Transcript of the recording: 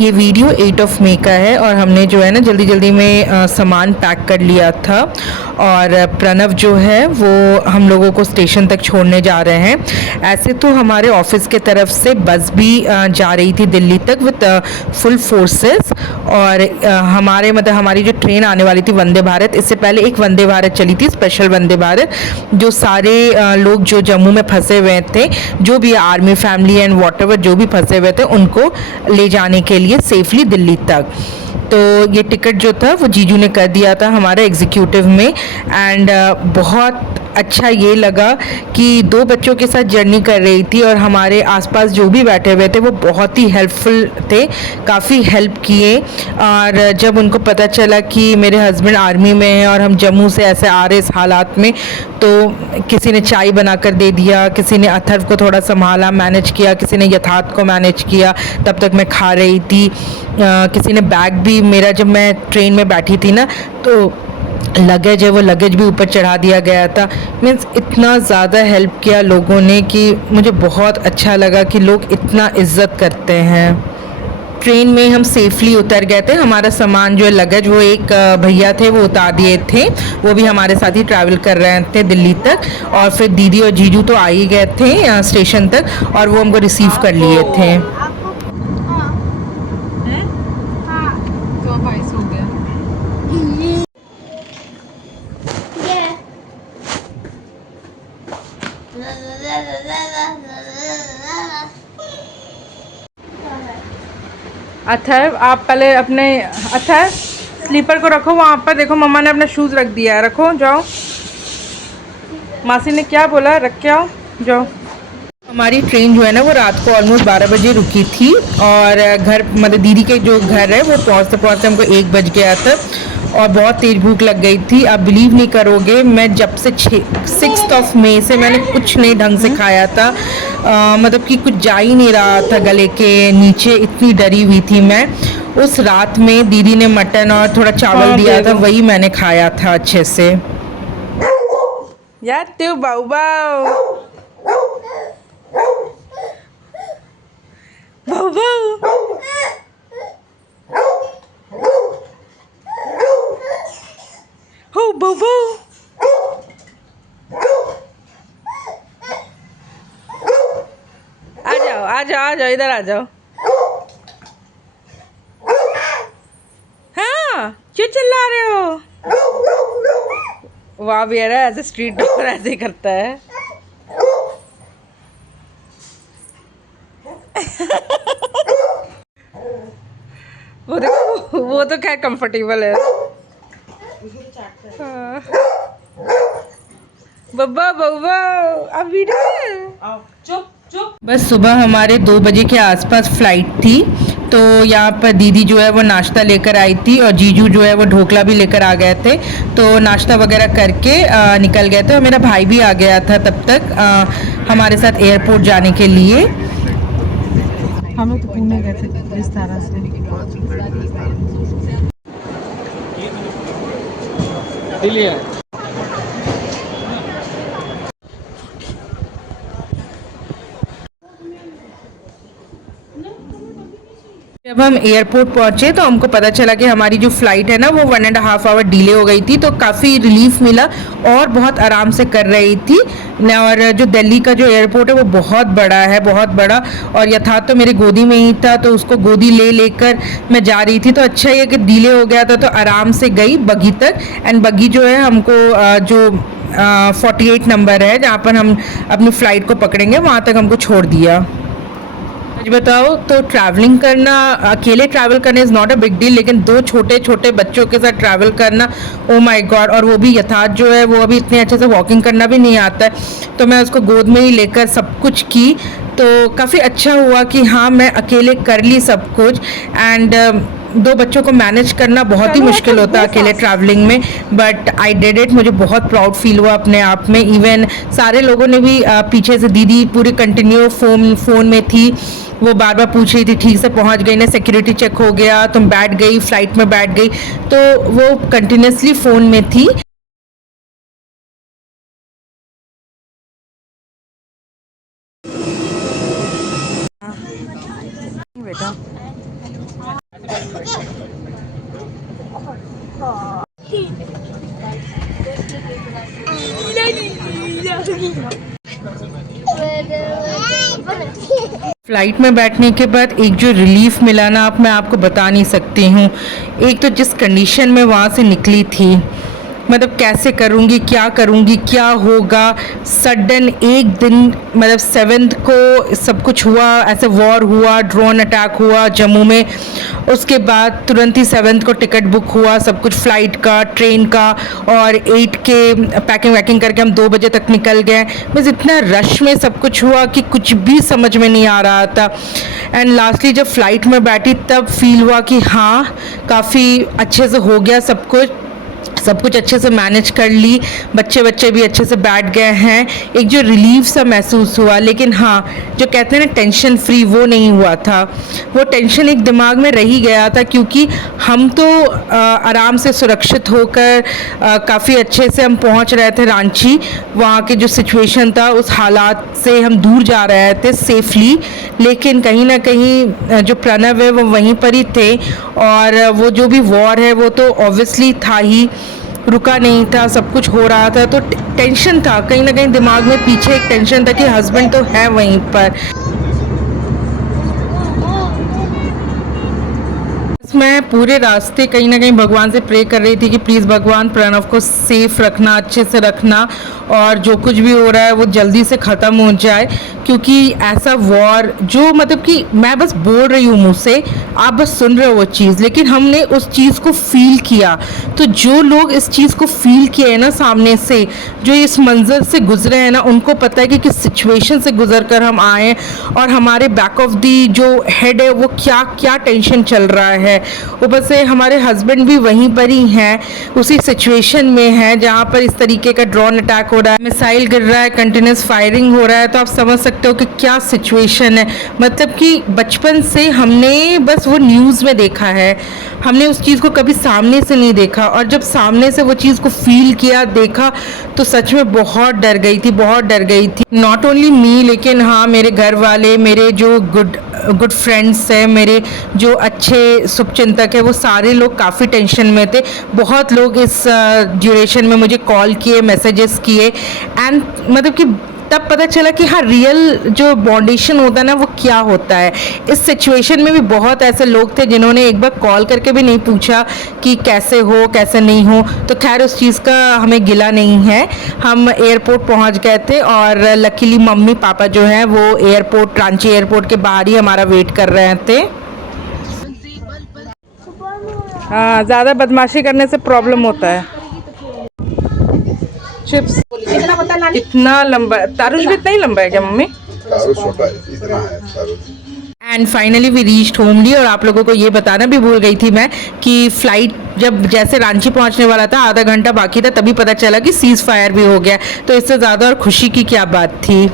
ये video 8 of May का है और हमने जो है ना जल्दी जल्दी में सामान पैक कर लिया था। और प्रणव जो है वो हम लोगों को स्टेशन तक छोड़ने जा रहे हैं। ऐसे तो हमारे ऑफिस के तरफ से बस भी जा रही थी दिल्ली तक विद फुल फोर्सेस। और हमारी जो ट्रेन आने वाली थी वंदे भारत, इससे पहले एक वंदे भारत चली थी, स्पेशल वंदे भारत, जो सारे लोग जो जम्मू में फंसे हुए थे, जो भी आर्मी फैमिली एंड वॉटएवर जो भी फंसे हुए थे, उनको ले जाने के लिए सेफली दिल्ली तक। तो ये टिकट जो था वो जीजू ने कर दिया था हमारे एग्जीक्यूटिव में। एंड बहुत अच्छा ये लगा कि दो बच्चों के साथ जर्नी कर रही थी और हमारे आसपास जो भी बैठे हुए थे वो बहुत ही हेल्पफुल थे, काफ़ी हेल्प किए। और जब उनको पता चला कि मेरे हस्बैंड आर्मी में हैं और हम जम्मू से ऐसे आ रहे इस हालात में, तो किसी ने चाय बनाकर दे दिया, किसी ने अथर्व को थोड़ा संभाला, मैनेज किया, किसी ने यथार्थ को मैनेज किया, तब तक मैं खा रही थी। किसी ने बैग भी मेरा, जब मैं ट्रेन में बैठी थी ना, तो लगेज है वो लगेज भी ऊपर चढ़ा दिया गया था। मीन्स इतना ज़्यादा हेल्प किया लोगों ने कि मुझे बहुत अच्छा लगा कि लोग इतना इज्जत करते हैं। ट्रेन में हम सेफली उतर गए थे। हमारा सामान जो है लगेज, वो एक भैया थे वो उतार दिए थे, वो भी हमारे साथ ही ट्रैवल कर रहे थे दिल्ली तक। और फिर दीदी और जीजू तो आ ही गए थे स्टेशन तक और वो हमको रिसीव कर लिए थे। अथर्व, आप पहले अपने अथर्व स्लीपर को रखो वहाँ पर। देखो मम्मा ने अपना शूज़ रख दिया है, रखो, जाओ। मासी ने क्या बोला, रख के आओ, जाओ। हमारी ट्रेन जो है ना वो रात को ऑलमोस्ट 12 बजे रुकी थी और घर, मतलब दीदी के जो घर है वो पहुँचते पहुँचते हमको 1 बज गया था और बहुत तेज़ भूख लग गई थी। आप बिलीव नहीं करोगे, मैं जब से 6 ऑफ मई से मैंने कुछ नहीं ढंग से खाया था। मतलब कि कुछ जा ही नहीं रहा था गले के नीचे, इतनी डरी हुई थी मैं। उस रात में दीदी ने मटन और थोड़ा चावल दिया था, वही मैंने खाया था अच्छे से। यार तू बाऊ बाऊ बाऊ बाऊ हो बाऊ बाऊ। आ जाओ इधर आ जाओ। हाँ क्यों चिल्ला रहे हो? वाह बेरा, ऐसे स्ट्रीट डॉग ऐसे ही करता है। वो देखो, वो तो क्या कंफर्टेबल है। हाँ। बब्बा बब्बा अब वीडियो चुप चुप। बस सुबह हमारे 2 बजे के आसपास फ्लाइट थी, तो यहाँ पर दीदी जो है वो नाश्ता लेकर आई थी और जीजू जो है वो ढोकला भी लेकर आ गए थे। तो नाश्ता वगैरह करके निकल गए थे और मेरा भाई भी आ गया था तब तक हमारे साथ एयरपोर्ट जाने के लिए। हम लोग तो पुणे गए थे इस तरह से। दिल्ली जब हम एयरपोर्ट पहुंचे तो हमको पता चला कि हमारी जो फ़्लाइट है ना वो 1.5 आवर डिले हो गई थी, तो काफ़ी रिलीफ मिला और बहुत आराम से कर रही थी। और जो दिल्ली का जो एयरपोर्ट है वो बहुत बड़ा है, बहुत बड़ा। और यथार्थ तो मेरी गोदी में ही था, तो उसको गोदी ले लेकर मैं जा रही थी। तो अच्छा ये कि डिले हो गया था तो आराम से गई बगी तक। एंड बगी जो है हमको जो 48 नंबर है जहाँ पर हम अपनी फ़्लाइट को पकड़ेंगे वहाँ तक हमको छोड़ दिया। बताओ, तो ट्रैवलिंग करना, अकेले ट्रैवल करना is not a big deal, लेकिन दो छोटे छोटे बच्चों के साथ ट्रैवल करना, ओ माय गॉड। और वो भी यथार्थ जो है वो अभी इतने अच्छे से वॉकिंग करना भी नहीं आता है, तो मैं उसको गोद में ही लेकर सब कुछ की। तो काफ़ी अच्छा हुआ कि हाँ मैं अकेले कर ली सब कुछ। एंड दो बच्चों को मैनेज करना बहुत ही मुश्किल होता है अकेले ट्रैवलिंग में, बट आई डिड इट। मुझे बहुत प्राउड फील हुआ अपने आप में। इवन सारे लोगों ने भी पीछे से, दीदी पूरी कंटिन्यू फ़ोन में थी, वो बार बार पूछ रही थी ठीक से पहुंच गई ना, सिक्योरिटी चेक हो गया, तुम बैठ गई, फ्लाइट में बैठ गई, तो वो कंटिन्यूसली फ़ोन में थी। बेटा फ्लाइट में बैठने के बाद एक जो रिलीफ मिला ना, अब मैं आपको बता नहीं सकती हूँ। एक तो जिस कंडीशन में वहाँ से निकली थी, मतलब कैसे करूँगी, क्या होगा, सडन एक दिन मतलब 7th को सब कुछ हुआ, ऐसे वॉर हुआ, ड्रोन अटैक हुआ जम्मू में। उसके बाद तुरंत ही 7th को टिकट बुक हुआ, सब कुछ फ्लाइट का, ट्रेन का, और 8 के पैकिंग वैकिंग करके हम 2 बजे तक निकल गए। बस इतना रश में सब कुछ हुआ कि कुछ भी समझ में नहीं आ रहा था। एंड लास्टली जब फ्लाइट में बैठी तब फील हुआ कि हाँ, काफ़ी अच्छे से हो गया सब कुछ अच्छे से मैनेज कर ली, बच्चे भी अच्छे से बैठ गए हैं। एक जो रिलीफ सा महसूस हुआ, लेकिन हाँ, जो कहते हैं ना टेंशन फ्री, वो नहीं हुआ था। वो टेंशन एक दिमाग में रह ही गया था, क्योंकि हम तो आराम से सुरक्षित होकर काफ़ी अच्छे से हम पहुंच रहे थे रांची। वहाँ के जो सिचुएशन था, उस हालात से हम दूर जा रहे थे सेफली, लेकिन कहीं ना कहीं जो प्रणव है वो वहीं पर ही थे। और वो जो भी वॉर है वो तो ऑब्वियसली था ही, रुका नहीं था, सब कुछ हो रहा था, तो टेंशन था कहीं ना कहीं दिमाग में। पीछे एक टेंशन था कि हस्बैंड तो है वहीं पर। मैं पूरे रास्ते कहीं ना कहीं भगवान से प्रे कर रही थी कि प्लीज़ भगवान प्रणव को सेफ रखना, अच्छे से रखना, और जो कुछ भी हो रहा है वो जल्दी से ख़त्म हो जाए। क्योंकि ऐसा वॉर जो मतलब कि मैं बस बोल रही हूँ मुँह से, आप बस सुन रहे हो वो चीज़, लेकिन हमने उस चीज़ को फील किया। तो जो लोग इस चीज़ को फील किए हैं ना सामने से, जो इस मंज़र से गुजरे हैं ना, उनको पता है कि किस सिचुएशन से गुजर कर हम आए, और हमारे बैक ऑफ दी जो हेड है वो क्या क्या टेंशन चल रहा है। ऊपर से हमारे हस्बैंड भी वहीं पर ही हैं, उसी सिचुएशन में है जहाँ पर इस तरीके का ड्रोन अटैक हो रहा है, मिसाइल गिर रहा है, कंटिन्यूस फायरिंग हो रहा है। तो आप समझ सकते हो कि क्या सिचुएशन है। मतलब कि बचपन से हमने बस वो न्यूज़ में देखा है, हमने उस चीज़ को कभी सामने से नहीं देखा, और जब सामने से वो चीज़ को फील किया, देखा, तो सच में बहुत डर गई थी। नॉट ओनली मी, लेकिन हाँ, मेरे घर वाले, मेरे जो गुड फ्रेंड्स हैं, मेरे जो अच्छे शुभचिंतक है, वो सारे लोग काफ़ी टेंशन में थे। बहुत लोग इस ड्यूरेशन में मुझे कॉल किए, मैसेजेस किए, एंड मतलब कि तब पता चला कि हाँ, रियल जो बॉन्डेशन होता है ना, वो क्या होता है। इस सिचुएशन में भी बहुत ऐसे लोग थे जिन्होंने एक बार कॉल करके भी नहीं पूछा कि कैसे हो, कैसे नहीं हो। तो खैर, उस चीज़ का हमें गिला नहीं है। हम एयरपोर्ट पहुंच गए थे, और लकीली मम्मी पापा जो हैं वो एयरपोर्ट, रांची एयरपोर्ट के बाहर ही हमारा वेट कर रहे थे। हाँ, ज़्यादा बदमाशी करने से प्रॉब्लम होता है। चिप्स इतना लंबा, तारुश भी इतना ही लंबा है क्या मम्मी? तारुश छोटा है, इतना है Tarush. And finally we reached homely. और आप लोगों को ये बताना भी भूल गई थी मैं कि फ्लाइट जब जैसे रांची पहुंचने वाला था, आधा घंटा बाकी था, तभी पता चला कि सीज फायर भी हो गया। तो इससे ज़्यादा और खुशी की क्या बात थी।